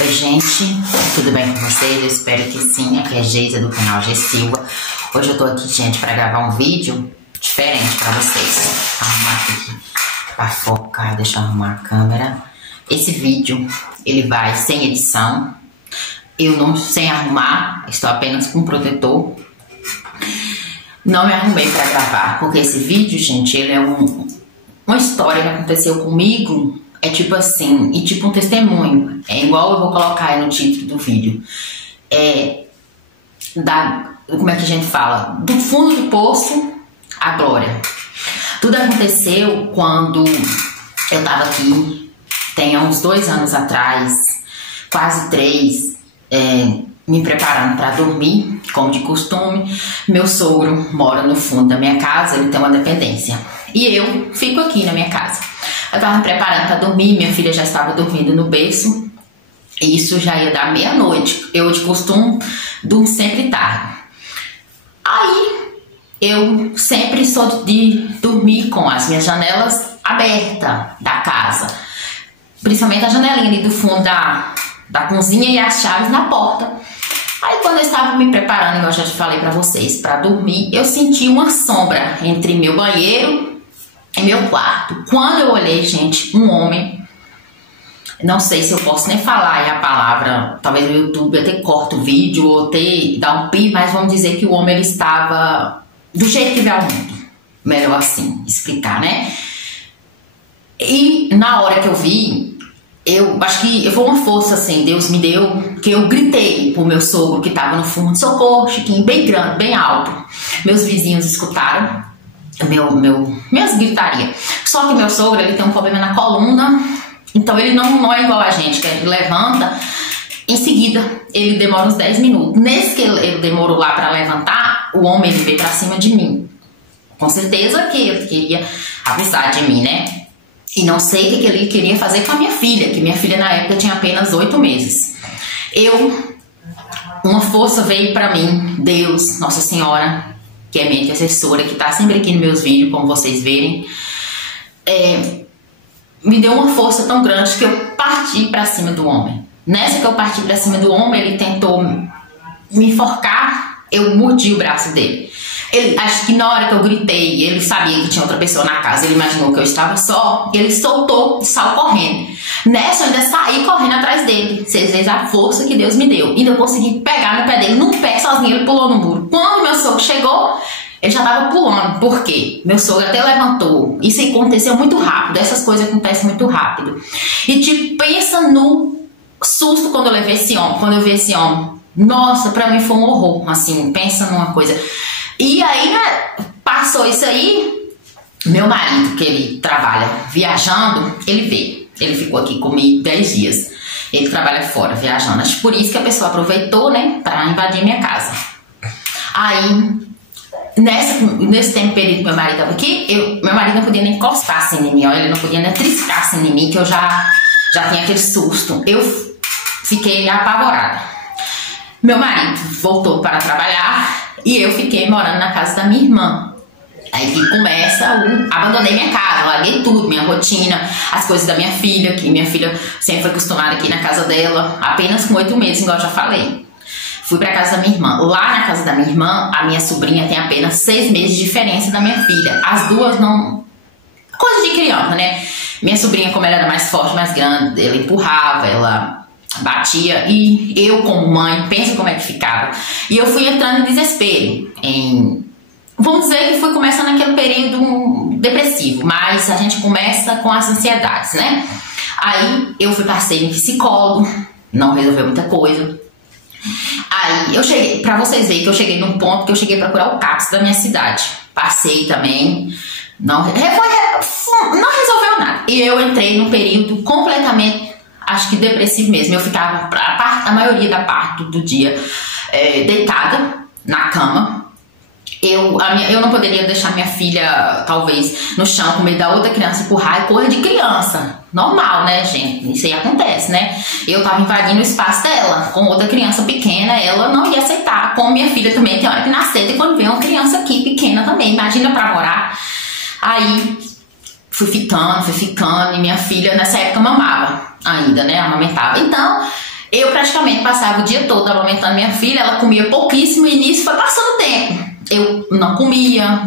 Oi gente, tudo bem com vocês? Eu espero que sim. Aqui é Geisa do canal G Silva. Hoje eu tô aqui, gente, pra gravar um vídeo diferente pra vocês. Arrumar aqui pra focar, deixa eu arrumar a câmera. Esse vídeo, ele vai sem edição. Eu não sem arrumar, estou apenas com um protetor. Não me arrumei pra gravar, porque esse vídeo, gente, ele é uma história que aconteceu comigo. É tipo assim, e tipo um testemunho. É igual eu vou colocar aí no título do vídeo. Como é que a gente fala? Do fundo do poço à glória. Tudo aconteceu quando eu tava aqui, tem uns 2 anos atrás, quase 3, me preparando para dormir, como de costume. Meu sogro mora no fundo da minha casa, ele tem uma dependência. E eu fico aqui na minha casa. Eu tava me preparando para dormir, minha filha já estava dormindo no berço. E isso já ia dar meia-noite. Eu, de costume, durmo sempre tarde. Aí, eu sempre sou de dormir com as minhas janelas abertas da casa. Principalmente a janelinha ali do fundo da cozinha e as chaves na porta. Aí, quando eu estava me preparando, igual eu já falei para vocês, para dormir, eu senti uma sombra entre meu banheiro em meu quarto. Quando eu olhei, gente, um homem, não sei se eu posso nem falar aí a palavra, talvez no YouTube até corto o vídeo ou dá um pi, mas vamos dizer que o homem ele estava do jeito que vê ao mundo, melhor assim explicar, né? E na hora que eu vi, eu acho que foi uma força assim, Deus me deu, que eu gritei pro meu sogro que estava no fundo: socorro, Chiquinho, bem grande, bem alto. Meus vizinhos escutaram minhas gritarias. Só que meu sogro, ele tem um problema na coluna, então ele não é igual a gente, que ele levanta, em seguida ele demora uns 10 minutos. Nesse que ele demorou lá para levantar, o homem ele veio para cima de mim. Com certeza que ele queria abusar de mim, né? E não sei o que ele queria fazer com a minha filha, que minha filha na época tinha apenas 8 meses. Uma força veio para mim, Deus, Nossa Senhora, que é minha intercessora, que tá sempre aqui nos meus vídeos, como vocês verem, me deu uma força tão grande que eu parti pra cima do homem. Nessa que eu parti pra cima do homem, ele tentou me enforcar, eu mordi o braço dele. Acho que na hora que eu gritei, ele sabia que tinha outra pessoa na casa, ele imaginou que eu estava só, ele soltou e saiu correndo. Nessa eu ainda saí correndo atrás dele. Vocês veem a força que Deus me deu. Ainda consegui pegar no pé dele, num pé sozinho, ele pulou no muro. Quando meu sogro chegou, ele já estava pulando. Por quê? Meu sogro até levantou. Isso aconteceu muito rápido, essas coisas acontecem muito rápido. E tipo, pensa no susto quando eu levei esse homem, quando eu vi esse homem. Nossa, pra mim foi um horror, assim, pensa numa coisa. E aí, né, passou isso aí, meu marido, que ele trabalha viajando, ele veio. Ele ficou aqui comigo 10 dias. Ele trabalha fora, viajando. Acho por isso que a pessoa aproveitou, né, pra invadir minha casa. Aí, nesse tempo período que meu marido estava aqui, meu marido não podia nem encostar assim em mim, ó, ele não podia nem triscar assim em mim, que eu já tinha aquele susto. Eu fiquei apavorada. Meu marido voltou para trabalhar e eu fiquei morando na casa da minha irmã. Aí que começa abandonei minha casa, larguei tudo, minha rotina, as coisas da minha filha, que minha filha sempre foi acostumada aqui na casa dela, apenas com 8 meses, igual eu já falei. Fui pra casa da minha irmã. Lá na casa da minha irmã, a minha sobrinha tem apenas 6 meses de diferença da minha filha. As duas não... Coisa de criança, né? Minha sobrinha, como ela era mais forte, mais grande, ela empurrava, ela batia. E eu, como mãe, pensa como é que ficava. E eu fui entrando em desespero. Vamos dizer que foi começando aquele período depressivo. Mas a gente começa com as ansiedades, né? Aí eu passei em psicólogo. Não resolveu muita coisa. Aí eu cheguei, pra vocês verem que eu cheguei num ponto que eu cheguei a procurar o CAPS da minha cidade. Passei também, não resolveu nada. E eu entrei num período completamente, acho que depressivo mesmo. Eu ficava a maioria da parte do dia deitada na cama. Eu não poderia deixar minha filha, talvez, no chão com medo da outra criança empurrar, e coisa de criança. Normal, né, gente? Isso aí acontece, né? Eu tava invadindo o espaço dela com outra criança pequena, ela não ia aceitar. Como minha filha também tem hora que nascer, e quando vem uma criança aqui pequena também, imagina pra morar. Aí fui ficando, e minha filha nessa época mamava ainda, né? Amamentava. Então, Eu praticamente passava o dia todo amamentando minha filha, ela comia pouquíssimo e nisso foi passando o tempo. Eu não comia,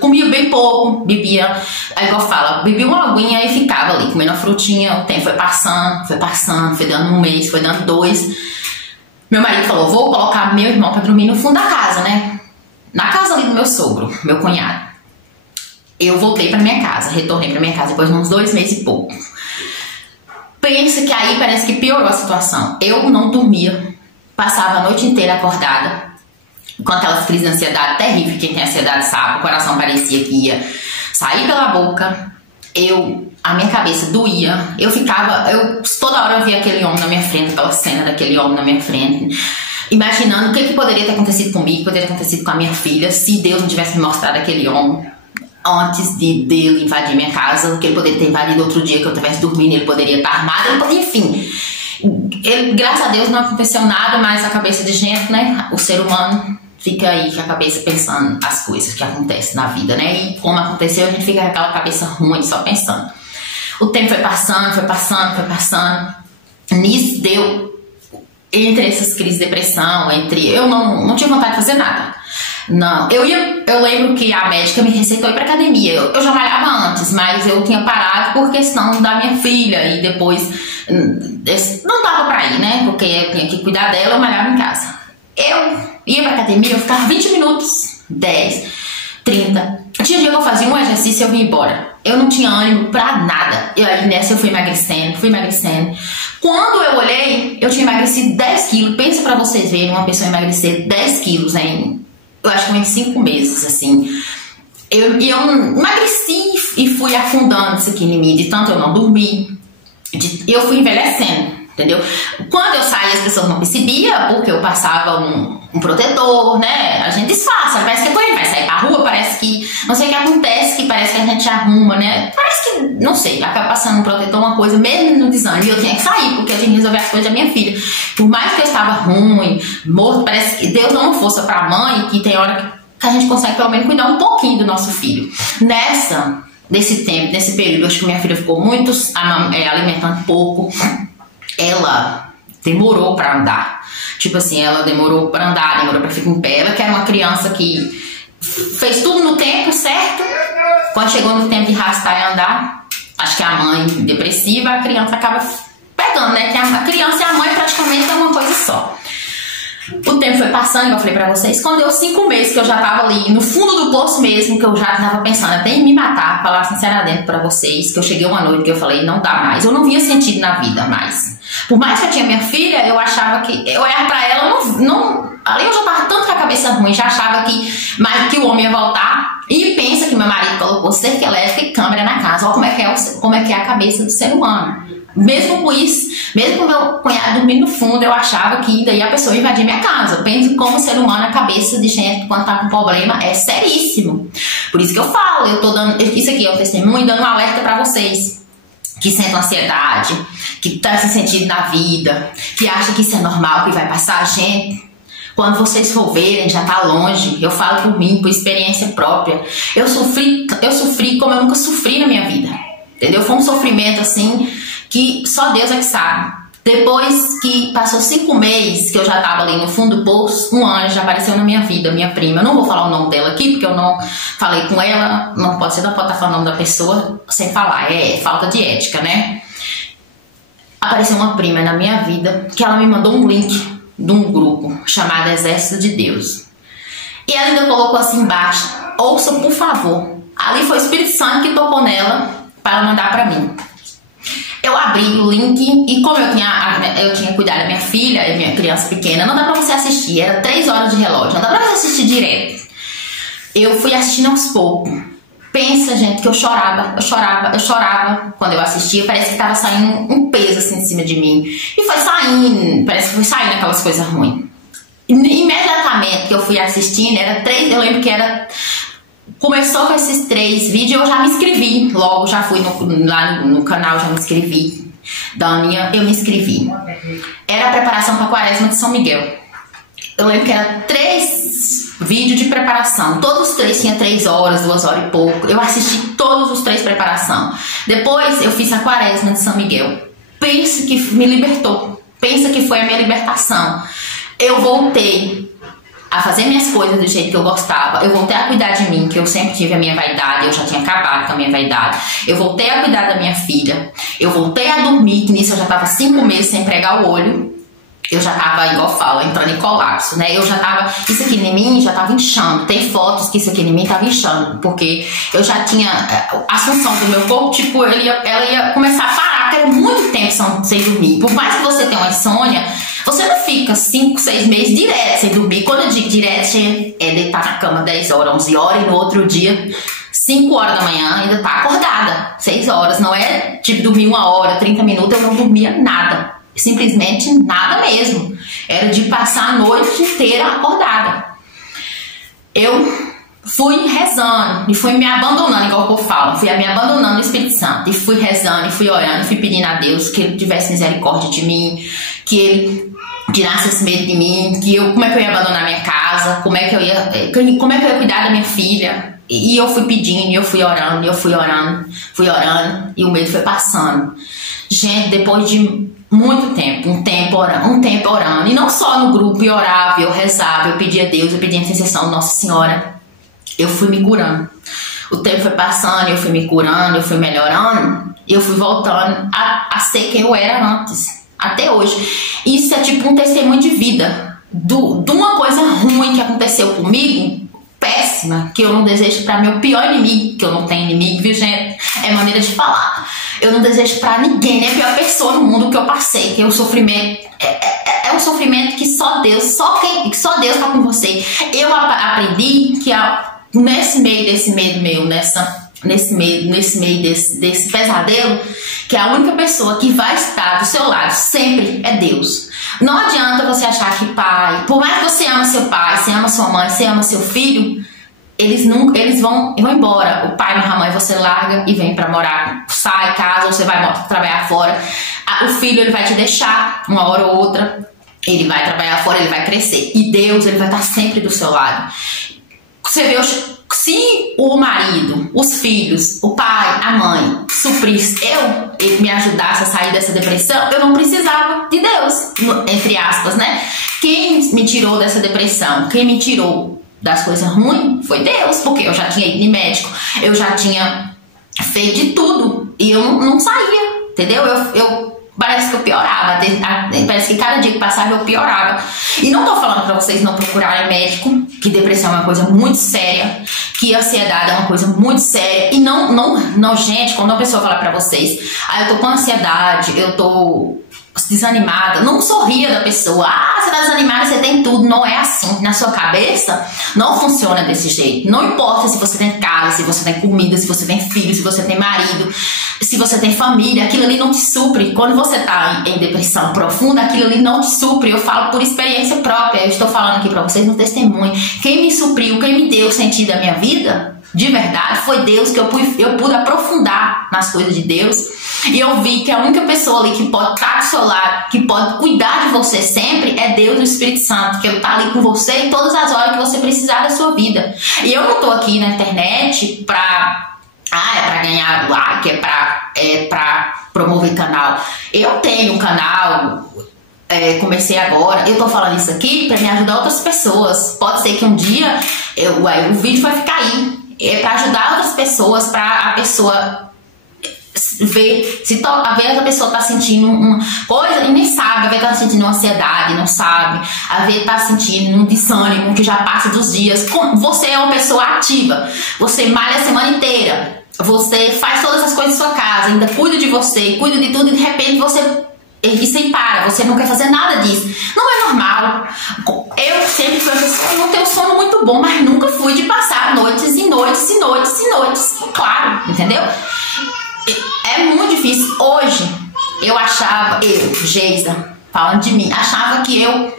comia bem pouco, bebia, aí igual fala, bebia uma aguinha e ficava ali comendo a frutinha, o tempo foi passando, foi dando um mês, foi dando 2. Meu marido falou, vou colocar meu irmão pra dormir no fundo da casa, né? Na casa ali do meu sogro, meu cunhado. Eu voltei pra minha casa, retornei pra minha casa depois de uns 2 meses e pouco. Pensa que aí parece que piorou a situação. Eu não dormia, passava a noite inteira acordada, com aquelas crises de ansiedade terrível. Quem tem ansiedade sabe, o coração parecia que ia sair pela boca. A minha cabeça doía. Toda hora eu via aquele homem na minha frente, aquela cena daquele homem na minha frente, imaginando o que poderia ter acontecido comigo, poderia ter acontecido com a minha filha, se Deus não tivesse me mostrado aquele homem antes dele invadir minha casa, que ele poderia ter invadido outro dia que eu estivesse dormindo, ele poderia estar armado, enfim. Graças a Deus não aconteceu nada, mas a cabeça de gente, né? O ser humano fica aí com a cabeça pensando as coisas que acontecem na vida, né? E como aconteceu, a gente fica com aquela cabeça ruim, só pensando. O tempo foi passando. Nisso deu, entre essas crises de depressão, eu não tinha vontade de fazer nada. Não, eu lembro que a médica me receitou ir pra academia. Eu já malhava antes, mas eu tinha parado por questão da minha filha e depois não dava pra ir, né? Porque eu tinha que cuidar dela, eu malhava em casa. Eu ia pra academia, eu ficava 20 minutos, 10, 30. Tinha dia que eu fazia um exercício e eu vinha embora. Eu não tinha ânimo pra nada. E aí nessa eu fui emagrecendo. Quando eu olhei, eu tinha emagrecido 10 quilos. Pensa pra vocês verem uma pessoa emagrecer 10 quilos eu acho que em 5 meses, assim. Eu emagreci e fui afundando isso aqui em mim, de tanto eu não dormir. Eu fui envelhecendo, entendeu? Quando eu saía, as pessoas não percebiam, porque eu passava um protetor, né? A gente disfarça, parece que quando a gente vai sair pra rua, parece que, não sei o que acontece, que parece que a gente arruma, né? Parece que, não sei, acaba passando um protetor, uma coisa, mesmo no desânimo, e eu tinha que sair, porque eu tinha que resolver as coisas da minha filha. Por mais que eu estava ruim, morto, parece que Deus dá uma força pra mãe, que tem hora que a gente consegue pelo menos cuidar um pouquinho do nosso filho. Nesse tempo, nesse período, acho que minha filha ficou muito alimentando pouco. Ela demorou pra andar. Tipo assim, ela demorou pra andar, demorou pra ficar em pé. Ela que era uma criança que fez tudo no tempo certo. Quando chegou no tempo de arrastar e andar, acho que a mãe depressiva, a criança acaba pegando, né? Que a criança e a mãe praticamente é uma coisa só. O tempo foi passando, igual eu falei pra vocês. Quando deu 5 meses que eu já tava ali no fundo do poço mesmo, que eu já tava pensando até em me matar, falar sinceramente pra vocês, que eu cheguei uma noite que eu falei, não dá mais. Eu não via sentido na vida mais. Por mais que eu tinha minha filha, eu achava que... Eu olhava pra ela, ali eu já tava tanto com a cabeça ruim, já achava que o homem ia voltar. E pensa que meu marido colocou cerca elétrica e câmera na casa. Olha como é que é a cabeça do ser humano. Mesmo com isso, mesmo com meu cunhado dormindo no fundo, eu achava que daí a pessoa ia invadir minha casa. Eu penso como ser humano, a cabeça de gente quando tá com problema é seríssimo. Por isso que eu falo, eu tô dando... Isso aqui é um testemunho dando um alerta pra vocês que sentem ansiedade, que tá se sentindo na vida, que acham que isso é normal, que vai passar. Gente, quando vocês for verem, já tá longe. Eu falo por mim, por experiência própria. Eu sofri como eu nunca sofri na minha vida. Entendeu? Foi um sofrimento assim que só Deus é que sabe. Depois que passou 5 meses que eu já tava ali no fundo do poço, um anjo apareceu na minha vida, minha prima. Eu não vou falar o nome dela aqui, porque eu não falei com ela. Não pode estar falando o nome da pessoa sem falar. É falta de ética, né? Apareceu uma prima na minha vida que ela me mandou um link de um grupo chamado Exército de Deus. E ela ainda colocou assim embaixo, ouça por favor. Ali foi o Espírito Santo que tocou nela para mandar para mim. Eu abri o link e como eu tinha cuidado da minha filha e minha criança pequena, não dá pra você assistir, era 3 horas de relógio, não dá pra você assistir direto. Eu fui assistindo aos poucos. Pensa, gente, que eu chorava quando eu assistia, parece que tava saindo um peso assim em cima de mim. E foi saindo, parece que foi saindo aquelas coisas ruins. Imediatamente que eu fui assistindo, eu lembro que começou com esses 3 vídeos, eu já me inscrevi. Logo, já fui lá no canal, já me inscrevi. Da Aninha, eu me inscrevi. Era a preparação para a Quaresma de São Miguel. Eu lembro que era 3 vídeos de preparação. Todos os 3 tinham 3 horas, 2 horas e pouco. Eu assisti todos os 3 preparação. Depois, eu fiz a Quaresma de São Miguel. Pense que me libertou. pensa que foi a minha libertação. Eu voltei a fazer minhas coisas do jeito que eu gostava. Eu voltei a cuidar de mim, que eu sempre tive a minha vaidade. Eu já tinha acabado com a minha vaidade. Eu voltei a cuidar da minha filha. Eu voltei a dormir, que nisso eu já tava 5 meses sem pregar o olho. Eu já tava, igual fala, entrando em colapso, né? Eu já tava, isso aqui em mim já tava inchando. Tem fotos que isso aqui em mim tava inchando, porque eu já tinha a função do meu corpo, tipo, ela ia começar a parar, porque era muito tempo sem dormir. Por mais que você tenha uma insônia, você não fica 5, 6 meses direto sem dormir. Quando eu digo direto, é deitar na cama 10 horas, 11 horas, e no outro dia, 5 horas da manhã, ainda tá acordada. 6 horas, não é tipo dormir 1 hora, 30 minutos, eu não dormia nada. Simplesmente nada mesmo. Era de passar a noite inteira acordada. Eu fui rezando e fui me abandonando, igual o povo fala. Fui me abandonando no Espírito Santo. E fui rezando, e fui orando, e fui pedindo a Deus que Ele tivesse misericórdia de mim, que Ele tirasse esse medo de mim, como é que eu ia abandonar minha casa, como é que eu ia cuidar da minha filha. E eu fui pedindo, e eu fui orando, e eu fui orando, e o medo foi passando. Gente, depois de muito tempo, um tempo orando, e não só no grupo, eu orava, eu rezava, eu pedia a Deus, eu pedia a intercessão de Nossa Senhora, eu fui me curando. O tempo foi passando, eu fui me curando, eu fui melhorando, e eu fui voltando a ser quem eu era antes, até hoje. Isso é tipo um testemunho de vida, de uma coisa ruim que aconteceu comigo, péssima, que eu não desejo para meu pior inimigo, que eu não tenho inimigo, viu, gente? É maneira de falar. Eu não desejo pra ninguém, nem a pior pessoa no mundo que eu passei, que o sofrimento é um sofrimento que só Deus tá com você. Eu aprendi que nesse meio desse medo meu, nesse meio desse pesadelo, que a única pessoa que vai estar do seu lado sempre é Deus. Não adianta você achar que pai, por mais que você ama seu pai, você ama sua mãe, você ama seu filho, eles vão embora. O pai e a mãe você larga e vem pra morar, sai, casa, ou você vai trabalhar fora. O filho, ele vai te deixar uma hora ou outra, ele vai trabalhar fora, ele vai crescer. E Deus, ele vai estar sempre do seu lado. Você vê, se o marido, os filhos, o pai, a mãe suprisse ele me ajudasse a sair dessa depressão, eu não precisava de Deus, entre aspas, né? Quem me tirou dessa depressão, quem me tirou das coisas ruins foi Deus, porque eu já tinha ido em médico, eu já tinha feito de tudo e eu não saía, entendeu? Parece que eu piorava, parece que cada dia que passava eu piorava. E não tô falando pra vocês não procurarem médico, que depressão é uma coisa muito séria, que ansiedade é uma coisa muito séria. E não, gente, quando uma pessoa fala pra vocês, eu tô com ansiedade, eu tô desanimada, não sorria da pessoa. Você tá desanimada, você tem tudo. Não é assim. Na sua cabeça não funciona desse jeito. Não importa se você tem casa, se você tem comida, se você tem filho, se você tem marido, se você tem família, aquilo ali não te supre. Quando você tá em depressão profunda, aquilo ali não te supre. Eu falo por experiência própria. Eu estou falando aqui pra vocês no testemunho. Quem me supriu, quem me deu o sentido da minha vida, de verdade, foi Deus, que eu pude aprofundar nas coisas de Deus. E eu vi que a única pessoa ali que pode estar do seu lado, que pode cuidar de você sempre, é Deus, o Espírito Santo, que Ele está ali com você em todas as horas que você precisar da sua vida. E eu não estou aqui na internet pra ganhar like, é pra promover canal. Eu tenho um canal, comecei agora, eu tô falando isso aqui pra me ajudar outras pessoas. Pode ser que um dia o vídeo vai ficar aí. É pra ajudar outras pessoas, pra a pessoa ver se a pessoa tá sentindo uma coisa e nem sabe, a ver tá sentindo uma ansiedade, não sabe, a ver tá sentindo um desânimo que já passa dos dias. Você é uma pessoa ativa, você malha a semana inteira, você faz todas as coisas em sua casa, ainda cuida de você, cuida de tudo, e de repente você para, você não quer fazer nada disso. Não é normal. Eu sempre fui uma pessoa, não tenho sono muito bom, mas nunca fui de passar noites e noites e noites e noites, claro, entendeu? É muito difícil. Hoje eu achava, Geisa, falando de mim, achava que eu,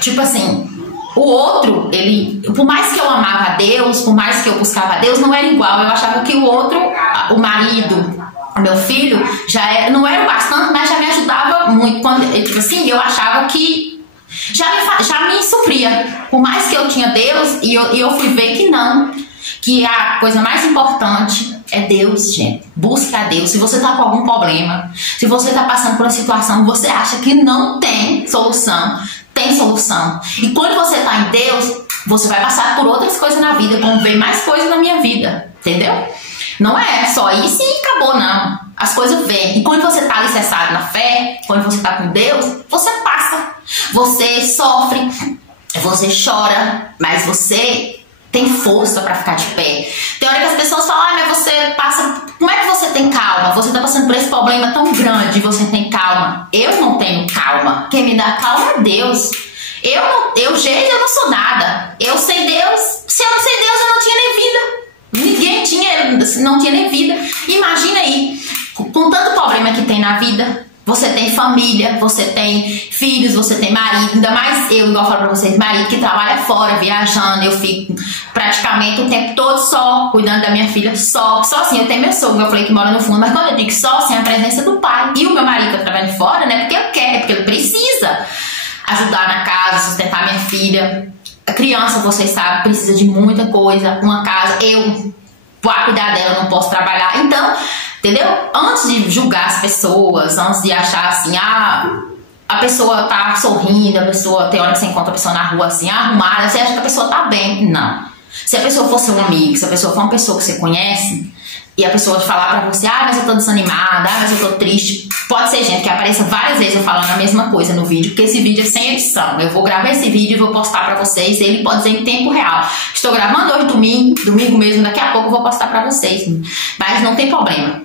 tipo assim, o outro, ele, por mais que eu amava a Deus, por mais que eu buscava a Deus, não era igual. Eu achava que o outro, o marido, meu filho, não era bastante, mas já me ajudava muito. Tipo assim, eu achava que já me supria. Por mais que eu tinha Deus, e eu fui ver que não. Que a coisa mais importante É Deus, gente. Busque a Deus. Se você tá com algum problema, se você tá passando por uma situação, você acha que não tem solução, tem solução. E quando você tá em Deus, você vai passar por outras coisas na vida, como ver mais coisas na minha vida, entendeu? Não é só isso e acabou, não. As coisas vêm. E quando você tá alicerçado na fé, quando você tá com Deus, você passa. Você sofre, você chora, mas você tem força pra ficar de pé. Tem hora que as pessoas falam, mas você passa... Como é que você tem calma? Você tá passando por esse problema tão grande e você tem calma. Eu não tenho calma. Quem me dá calma é Deus. Gente, eu não sou nada. Eu sei Deus. Se eu não sei Deus, eu não tinha nem vida. Não tinha nem vida. Imagina aí, com tanto problema que tem na vida, você tem família, você tem filhos, você tem marido, ainda mais eu, igual eu falo pra vocês, marido que trabalha fora, viajando, eu fico praticamente o tempo todo só, cuidando da minha filha, sozinha. Eu tenho meu sogro, eu falei que mora no fundo, mas quando eu digo só, sem a presença do pai, e o meu marido tá trabalhando fora, né, porque ele quer, porque ele precisa ajudar na casa, sustentar minha filha. A criança, vocês sabem, precisa de muita coisa, uma casa, para cuidar dela, não posso trabalhar. Então, entendeu? Antes de julgar as pessoas, antes de achar assim, a pessoa tá sorrindo, a pessoa, tem hora que você encontra a pessoa na rua assim, arrumada, você acha que a pessoa tá bem. Não. Se a pessoa fosse um amigo, se a pessoa for uma pessoa que você conhece, e a pessoa falar pra você, mas eu tô desanimada, mas eu tô triste. Pode ser, gente, que apareça várias vezes eu falando a mesma coisa no vídeo, porque esse vídeo é sem edição. Eu vou gravar esse vídeo e vou postar pra vocês, ele pode ser em tempo real. Estou gravando hoje domingo mesmo, daqui a pouco eu vou postar pra vocês. Mas não tem problema.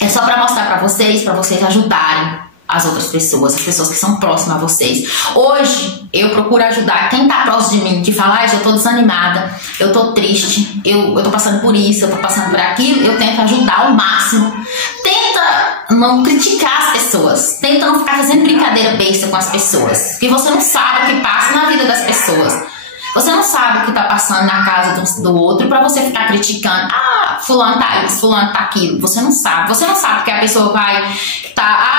É só pra mostrar pra vocês ajudarem as outras pessoas, as pessoas que são próximas a vocês. Hoje, eu procuro ajudar quem tá próximo de mim, que fala, eu tô desanimada, eu tô triste, eu tô passando por isso, eu tô passando por aquilo, eu tento ajudar ao máximo. Tenta não criticar as pessoas, tenta não ficar fazendo brincadeira besta com as pessoas, porque você não sabe o que passa na vida das pessoas. Você não sabe o que tá passando na casa do outro pra você ficar criticando. Fulano tá isso, fulano tá aquilo. Você não sabe. Você não sabe porque a pessoa vai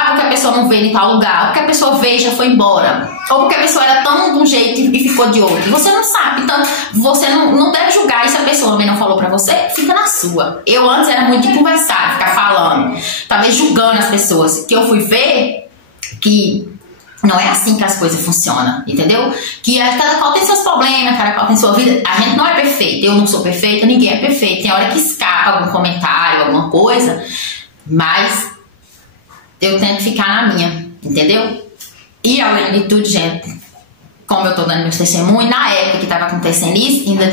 porque a pessoa não veio em tal lugar, ou porque a pessoa veio e já foi embora, ou porque a pessoa era tão de um jeito e ficou de outro. Você não sabe. Então, você não deve julgar. E se a pessoa também não falou pra você, fica na sua. Eu antes era muito de conversar, ficar falando, talvez julgando as pessoas. Que eu fui ver que não é assim que as coisas funcionam, entendeu? Que cada qual tem seus problemas, cada qual tem sua vida. A gente não é perfeito, eu não sou perfeita, ninguém é perfeito. Tem hora que escapa algum comentário, alguma coisa, mas eu tento ficar na minha, entendeu? E além de tudo, gente, como eu tô dando meu testemunho, na época que tava acontecendo isso, ainda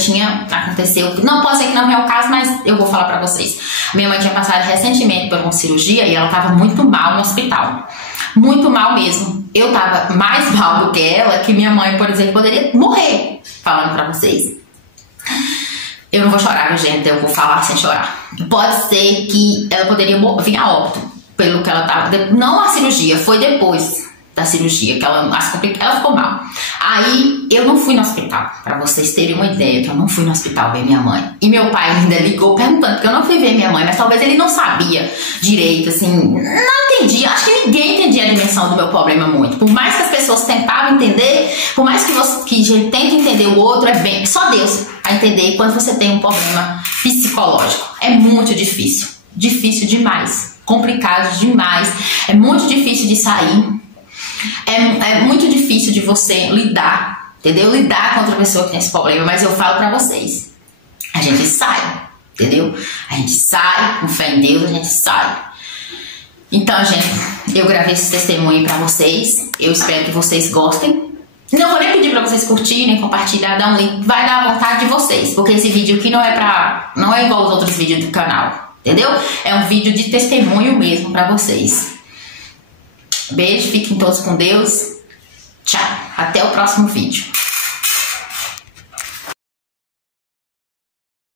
aconteceu, não pode ser que não é o caso, mas eu vou falar pra vocês. Minha mãe tinha passado recentemente por uma cirurgia e ela tava muito mal no hospital. Muito mal mesmo. Eu tava mais mal do que ela, que minha mãe, por exemplo, poderia morrer, falando pra vocês. Eu não vou chorar, gente, eu vou falar sem chorar. Pode ser que ela poderia vir a óbito, pelo que ela tava... Não a cirurgia, foi depois da cirurgia que ela ficou mal. Aí eu não fui no hospital, pra vocês terem uma ideia, que eu não fui no hospital ver minha mãe. E meu pai ainda ligou perguntando, porque eu não fui ver minha mãe, mas talvez ele não sabia direito, assim, não entendia. Acho que ninguém entendia a dimensão do meu problema muito. Por mais que as pessoas tentavam entender, por mais que a gente tente entender o outro, só Deus a entender quando você tem um problema psicológico. É muito difícil, difícil demais, complicado demais, é muito difícil de sair. É muito difícil de você lidar, entendeu? Lidar com outra pessoa que tem esse problema, mas eu falo pra vocês, a gente sai, entendeu? A gente sai, com fé em Deus, a gente sai. Então, gente, eu gravei esse testemunho pra vocês, eu espero que vocês gostem. Não vou nem pedir pra vocês curtirem, compartilhar, dar um link, vai dar a vontade de vocês, porque esse vídeo aqui não é igual aos outros vídeos do canal, entendeu? É um vídeo de testemunho mesmo pra vocês. Beijo, fiquem todos com Deus. Tchau, até o próximo vídeo.